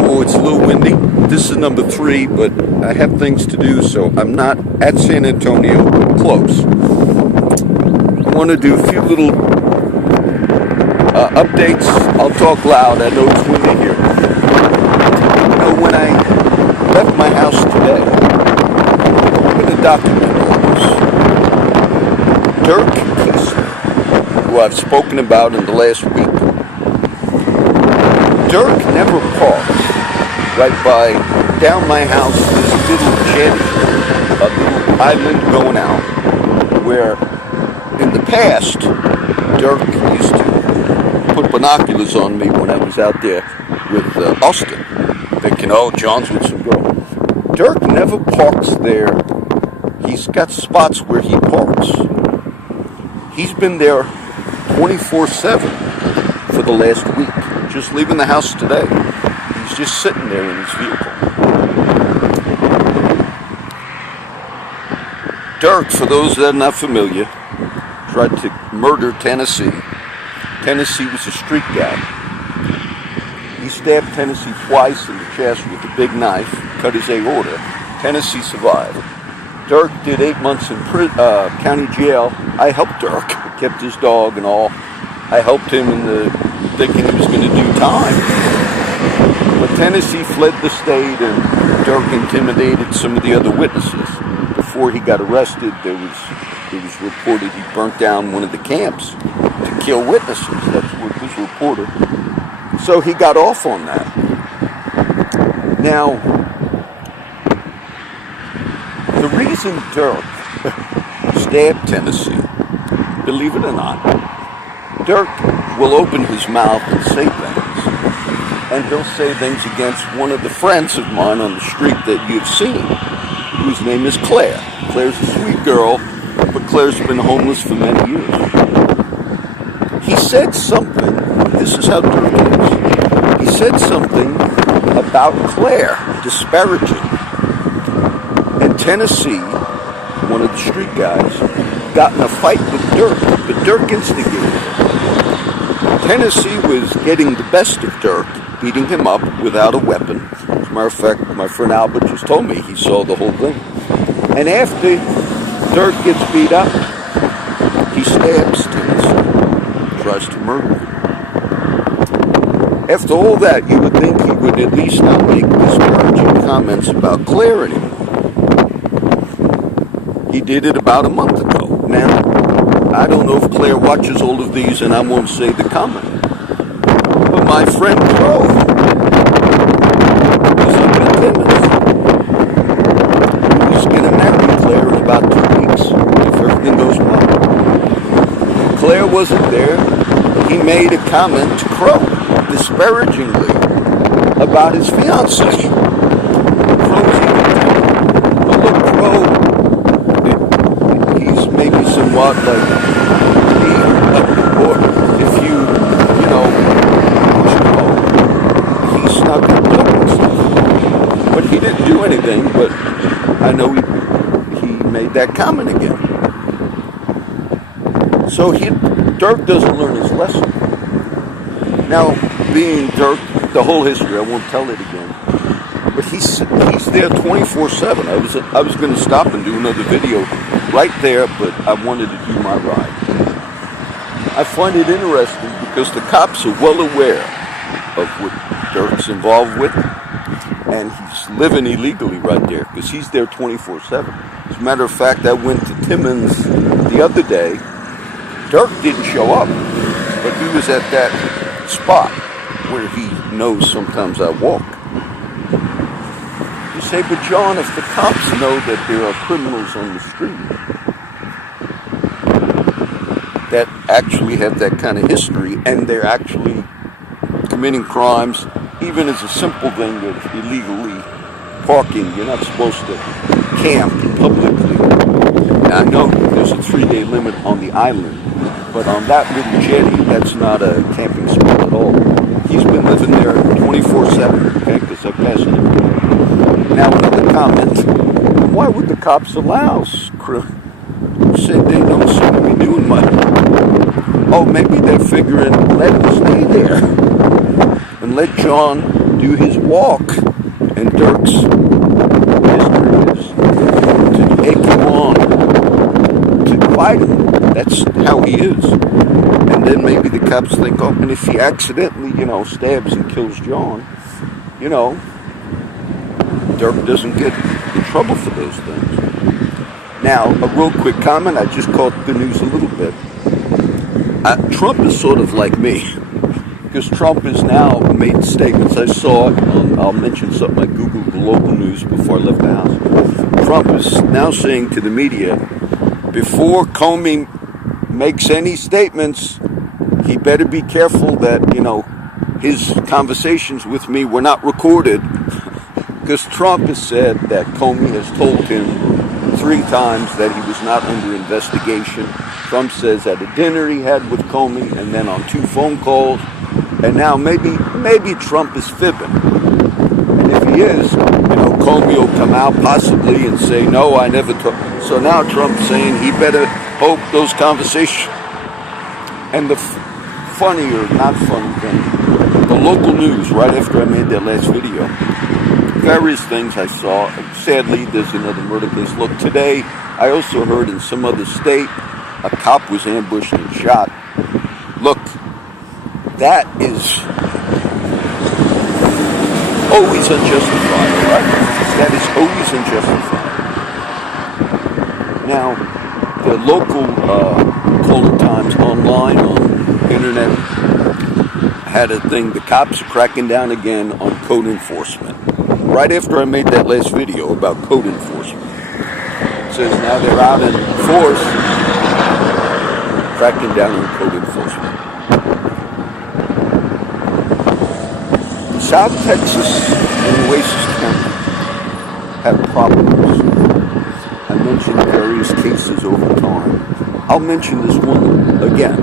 Oh, it's a little windy. This is number 3, but I have things to do, so I'm not at San Antonio, but close. I want to do a few little updates. I'll talk loud. I know it's windy here. You know, when I left my house today, I'm going to document all this. Dirk Kistner, who I've spoken about in the last week. Dirk never parks right by, down my house, this little jetty, a little island going out, where in the past, Dirk used to put binoculars on me when I was out there with Austin, thinking, oh, John's with some girl. Dirk never parks there. He's got spots where he parks. He's been there 24/7 for the last week. Just leaving the house today. He's just sitting there in his vehicle. Dirk, for those that are not familiar, tried to murder Tennessee. Tennessee was a street guy. He stabbed Tennessee twice in the chest with a big knife, cut his aorta. Tennessee survived. Dirk did 8 months in county jail. I helped Dirk, kept his dog and all. I helped him in the thinking he was going to do time. But Tennessee fled the state, and Dirk intimidated some of the other witnesses. Before he got arrested, it was reported he burnt down one of the camps to kill witnesses. That's what was reported. So he got off on that. Now, the reason Dirk stabbed Tennessee, believe it or not, Dirk will open his mouth and say things. And he'll say things against one of the friends of mine on the street that you've seen, whose name is Claire. Claire's a sweet girl, but Claire's been homeless for many years. He said something, this is how Dirk is. He said something about Claire, disparaging. And Tennessee, one of the street guys, got in a fight with Dirk, but Dirk instigated it. Tennessee was getting the best of Dirk, beating him up without a weapon. As a matter of fact, my friend Albert just told me he saw the whole thing. And after Dirk gets beat up, he stabs Tennessee, tries to murder him. After all that, you would think he would at least not make disparaging comments about Claire anymore. He did it about a month ago. Now, I don't know if Claire watches all of these, and I won't say the comment. But my friend Crow is up in Timmins. He's going to marry Claire in about 2 weeks, if everything goes well. Claire wasn't there. He made a comment to Crow, disparagingly, about his fiancée. Crow's even there. But look, Crow, he's maybe somewhat like me, or if he's not going to look and stuff. But he didn't do anything, but I know he made that comment again. So Dirk doesn't learn his lesson. Now, being Dirk, the whole history, I won't tell it again. But he's there 24/7. I was going to stop and do another video right there, but I wanted to do my ride. I find it interesting because the cops are well aware of what Dirk's involved with, and he's living illegally right there because he's there 24/7. As a matter of fact, I went to Timmins the other day. Dirk didn't show up, but he was at that spot where he knows sometimes I walk. You say, but John, if the cops know that there are criminals on the street that actually have that kind of history and they're actually committing crimes, even as a simple thing of illegally parking, you're not supposed to camp publicly. Now, I know there's a 3-day limit on the island, but on that little jetty, that's not a camping spot at all. He's been living there 24/7, okay, because I pass it every day. Now, another comment. Why would the cops allow say they don't seem to be doing much? Oh, maybe they're figuring, let him stay there and let John do his walk. And Dirk's history is to take him on, to fight him. That's how he is. And then maybe the cops think, oh, and if he accidentally, stabs and kills John, Dirk doesn't get in trouble for those things. Now, a real quick comment. I just caught the news a little bit. Trump is sort of like me, because Trump has now made statements. I saw it I'll mention something. I Googled the local news before I left the house. Trump is now saying to the media, before Comey makes any statements, he better be careful that, his conversations with me were not recorded, because Trump has said that Comey has told him 3 times that he was not under investigation. Trump says at a dinner he had with Comey, and then on 2 phone calls, and now maybe Trump is fibbing. And if he is, Comey will come out possibly and say, no, I never took. So now Trump's saying he better hope those conversations. And the funny or not funny thing, the local news, right after I made that last video, various things I saw. Sadly, there's another murder case. Look, today, I also heard in some other state, a cop was ambushed and shot. Look, that is always unjustified, right? That is always unjustified. Now, the local Caller Times online on the internet had a thing, the cops are cracking down again on code enforcement. Right after I made that last video about code enforcement. It says now they're out in force, cracking down on code enforcement. South Texas and Oasis County have problems. I mentioned various cases over time. I'll mention this one again.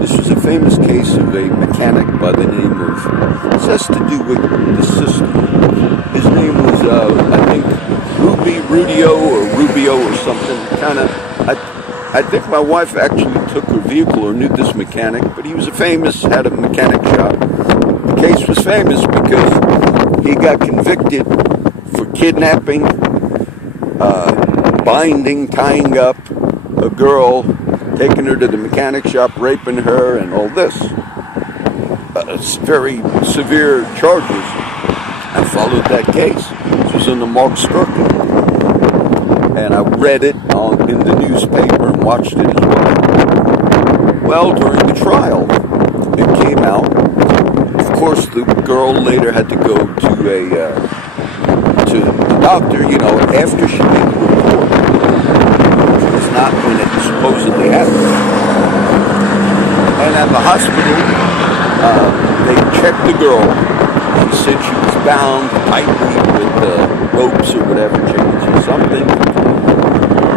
This is a famous case of a mechanic by the name of, this has to do with the system. His name was, I think, Rubio or something. I think my wife actually took her vehicle or knew this mechanic, but he was had a mechanic shop. The case was famous because he got convicted for kidnapping, tying up a girl, taking her to the mechanic shop, raping her, and all this. Very severe charges. I followed that case. This was in the Mark Circuit. And I read it in the newspaper and watched it as well. Well, during the trial, it came out. Of course, the girl later had to go to the doctor, after she made the report. Which was not when it supposedly happened. And at the hospital, they checked the girl. She said she was bound tightly with ropes or whatever, chains or something.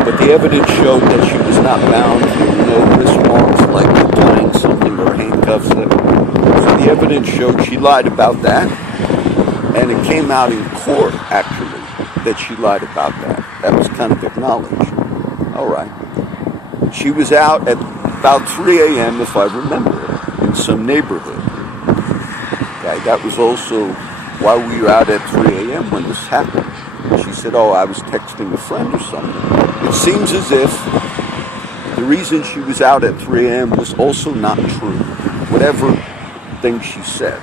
But the evidence showed that she was not bound. There were no wrist marks like tying something or handcuffs. So the evidence showed she lied about that. And it came out in court, actually, that she lied about that. That was kind of acknowledged. All right. She was out at about 3 a.m., if I remember, in some neighborhood. Okay, that was also why we were out at 3 a.m. when this happened. She said, oh, I was texting a friend or something. It seems as if the reason she was out at 3 a.m. was also not true, whatever thing she said.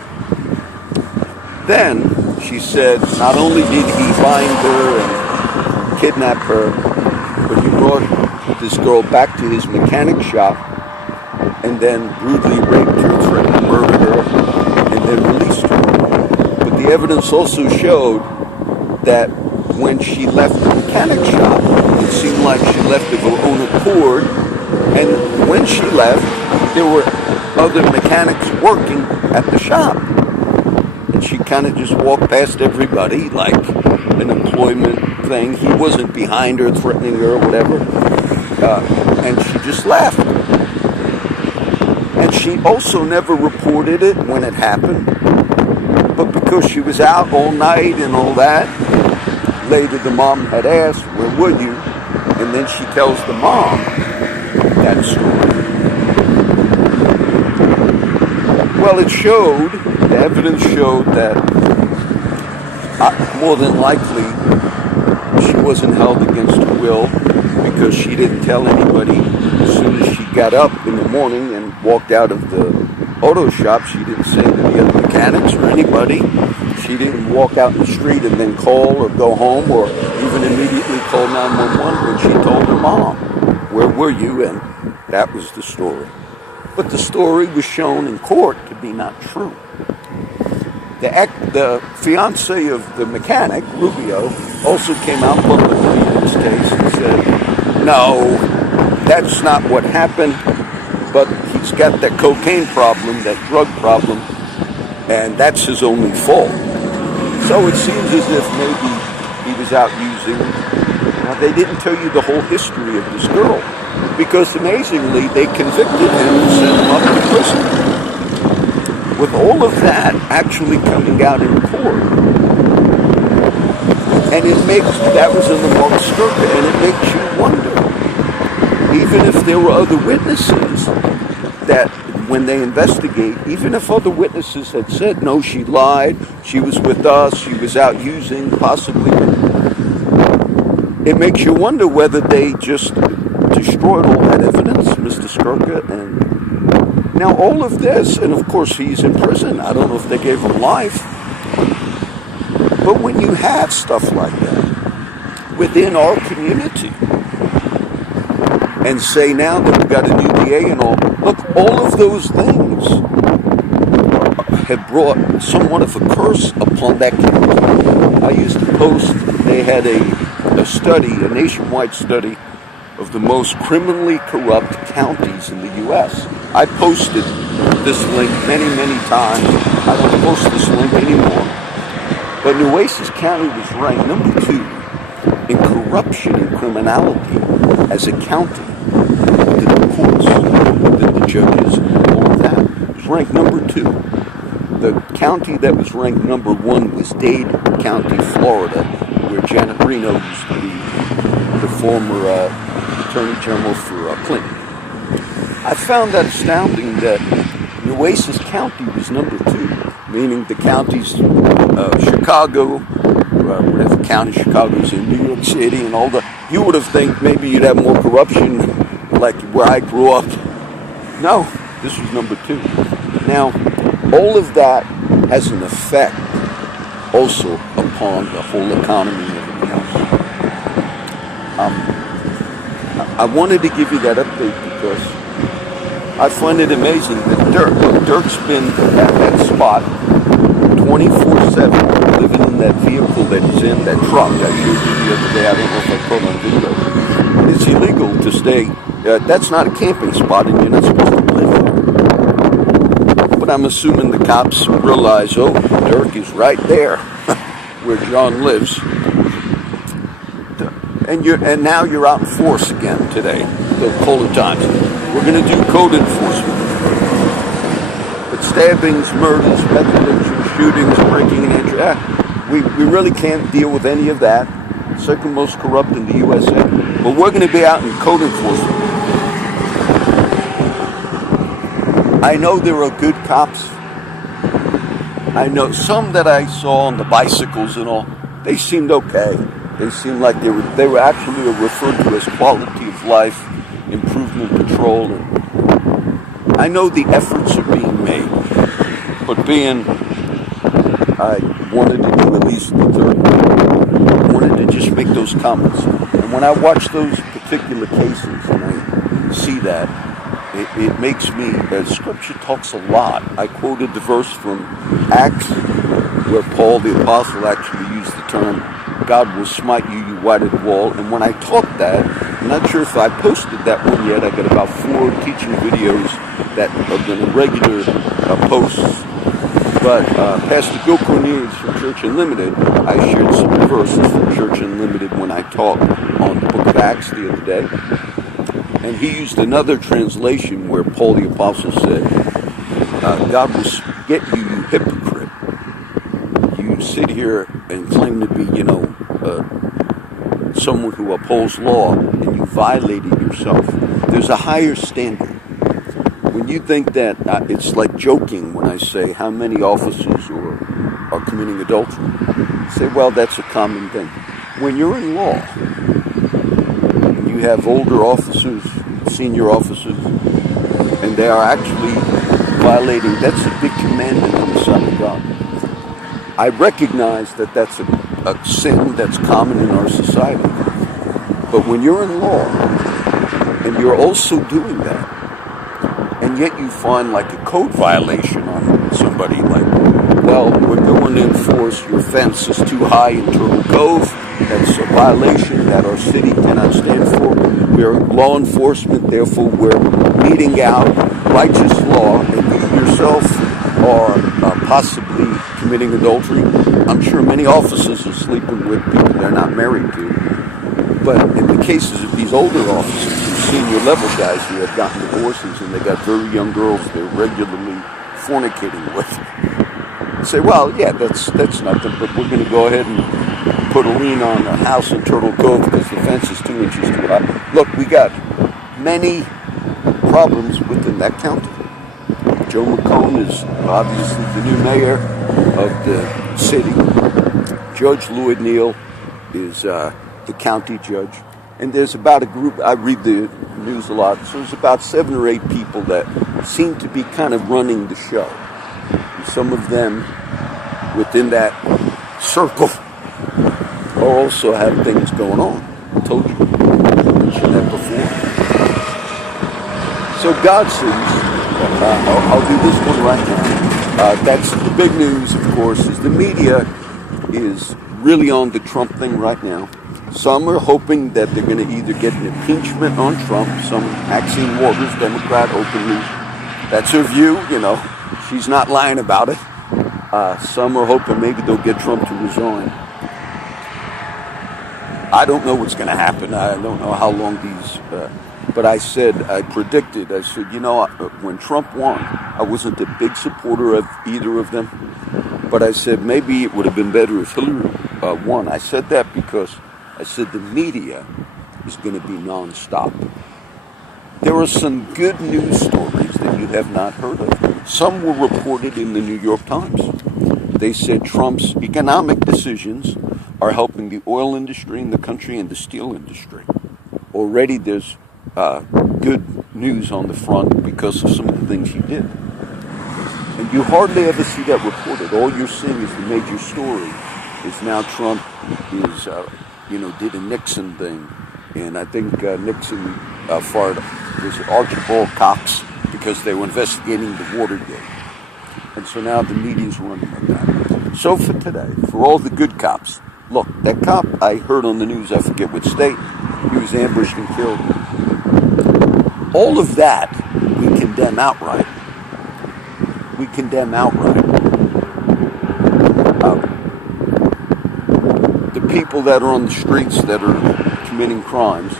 Then she said not only did he bind her and kidnap her, but he brought this girl back to his mechanic shop and then brutally raped her, threatened to murder her, and then released her. But the evidence also showed that when she left the mechanic shop, it seemed like she left of her own accord, and when she left, there were other mechanics working at the shop. And she kind of just walked past everybody like an employment thing. He wasn't behind her, threatening her or whatever. And she just left. And she also never reported it when it happened. But because she was out all night and all that, later the mom had asked, where were you? And then she tells the mom that story. Well, the evidence showed that more than likely she wasn't held against her will because she didn't tell anybody. As soon as she got up in the morning and walked out of the auto shop, she didn't say to the other mechanics or anybody. She didn't walk out in the street and then call or go home or even immediately call 911 when she told her mom, "Where were you?" And that was the story. But the story was shown in court to be not true. The fiance of the mechanic, Rubio, also came out publicly in this case and said, "No, that's not what happened, but he's got that cocaine problem, that drug problem, and that's his only fault." So it seems as if maybe he was out using. Now, they didn't tell you the whole history of this girl, because amazingly, they convicted him and sent him up to prison. With all of that actually coming out in court. And that was in the Mark Skurka, and it makes you wonder, even if there were other witnesses, that when they investigate, even if other witnesses had said, "No, she lied, she was with us, she was out using," possibly, it makes you wonder whether they just destroyed all that evidence, Mr. Skurka, and now all of this, and of course he's in prison. I don't know if they gave him life. But when you have stuff like that within our community, and say now that we've got a new DA and all, look, all of those things have brought somewhat of a curse upon that county. I used to post, they had a study, a nationwide study of the most criminally corrupt counties in the U.S. I posted this link many, many times. I don't post this link anymore. But Nueces County was ranked number 2 in corruption and criminality as a county. Within the courts, within the judges, and all of that. It was ranked number 2. The county that was ranked number 1 was Dade County, Florida, where Janet Reno used to be the former Attorney General for Clinton. I found that astounding that Nueces County was number 2, meaning the counties, Chicago, whatever county Chicago is in, New York City, and all the. You would have think maybe you'd have more corruption, like where I grew up. No, this was number 2. Now, all of that has an effect also upon the whole economy of the county. I wanted to give you that update because I find it amazing that Dirk's been at that spot 24/7, living in that vehicle that he's in, that truck I showed you the other day. I don't know if I caught on video. It's illegal to stay. That's not a camping spot, and you're not supposed to live there. But I'm assuming the cops realize, oh, Dirk is right there where John lives. And now you're out in force again today, the colder times. We're going to do code enforcement. But stabbings, murders, residential shootings, breaking and entry, we really can't deal with any of that. Second most corrupt in the USA. But we're going to be out in code enforcement. I know there are good cops. I know some that I saw on the bicycles and all, they seemed okay. They seemed like they were actually referred to as quality of life improvement patrol. And I know the efforts are being made, but I wanted to do at least the third. I wanted to just make those comments. And when I watch those particular cases and I see that, it makes me, as Scripture talks a lot. I quoted the verse from Acts where Paul the Apostle actually used the term, God will smite you, you whited wall. And when I taught that, I'm not sure if I posted that one yet. I got about 4 teaching videos that have been regular posts. But Pastor Bill Cornelius from Church Unlimited, I shared some verses from Church Unlimited when I taught on the book of Acts the other day. And he used another translation where Paul the Apostle said, God will get you, you hypocrite. You sit here and claim to be, someone who upholds law, and you violated yourself. There's a higher standard when you think that it's like joking when I say how many officers are committing adultery, you say, well, that's a common thing. When you're in law, you have older officers, senior officers, and they are actually violating, that's a big commandment on the side of God. I recognize that that's a sin that's common in our society. But when you're in law, and you're also doing that, and yet you find like a code violation on somebody, like, well, we're going to enforce your fence is too high in Turtle Cove. That's a violation that our city cannot stand for. We're law enforcement, therefore we're meting out righteous law, and you yourself are possibly committing adultery. I'm sure many officers are sleeping with people they're not married to. But in the cases of these older officers, senior level guys who have gotten divorces and they got very young girls they're regularly fornicating with, say, well, yeah, that's nothing, but we're going to go ahead and put a lien on a house in Turtle Cove because the fence is 2 inches too high. Look, we got many problems within that county. Joe McCone is obviously the new mayor of the city. Judge Lloyd Neal is the county judge. And there's about a group, I read the news a lot, so there's about 7 or 8 people that seem to be kind of running the show. And some of them within that circle are also have things going on. I told you, I mentioned that before. So God sees, I'll do this one right now. That's the big news, of course, is the media is really on the Trump thing right now. Some are hoping that they're going to either get an impeachment on Trump. Some, Maxine Waters, Democrat, openly, that's her view, you know. She's not lying about it. Some are hoping maybe they'll get Trump to resign. I don't know what's going to happen. I don't know how long these... but I predicted, you know, when Trump won, I wasn't a big supporter of either of them. But I said maybe it would have been better if Hillary won. I said that because I said the media is going to be nonstop. There are some good news stories that you have not heard of. Some were reported in the New York Times. They said Trump's economic decisions are helping the oil industry in the country and the steel industry. Already there's good news on the front because of some of the things he did. And you hardly ever see that reported. All you're seeing is the major story is now Trump is, did a Nixon thing. And I think Nixon fired, was it Archibald Cox, because they were investigating the Watergate. And so now the media's running like that. So for today, for all the good cops, look, that cop I heard on the news, I forget which state, he was ambushed and killed. All of that we condemn outright. We condemn outright. The people that are on the streets that are committing crimes,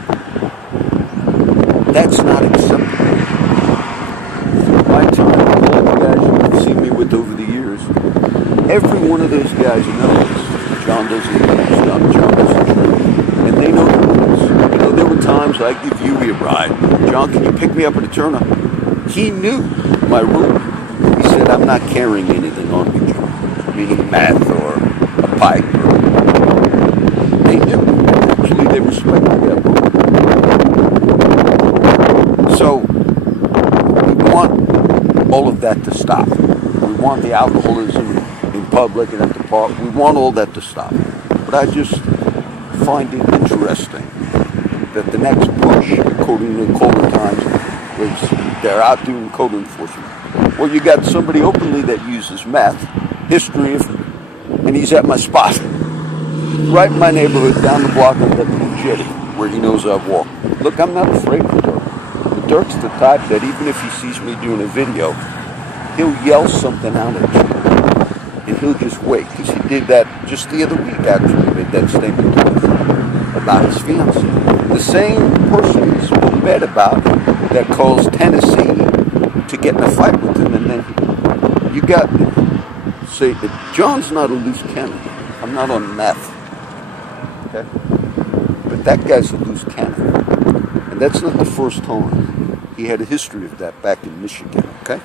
that's not acceptable. My time, all the guys you've seen me with over the years, every one of those guys knows John doesn't John doesn't drink, and they know the rules. You know, there were times I give you a ride. John, can you pick me up at a turnout? He knew my rule. He said, I'm not carrying anything on me, John, meaning meth or a pipe. They knew. Actually, they respected that rule. So, we want all of that to stop. We want the alcoholism in public and at the park. We want all that to stop. But I just find it interesting that the next push, according to Colder Times, was they're out doing code enforcement. Well, you got somebody openly that uses meth, history of, and he's at my spot. Right in my neighborhood, down the block of the Blue Jetty, where he knows I've walked. Look, I'm not afraid of Dirk. But Dirk's the type that even if he sees me doing a video, he'll yell something out at you. And he'll just wait. Because he did that just the other week, actually, made that statement to me about his fiance. The same person he spoke bad about that calls Tennessee to get in a fight with him. And then you got, say, John's not a loose cannon. I'm not on meth. Okay? But that guy's a loose cannon. And that's not the first time. He had a history of that back in Michigan, okay?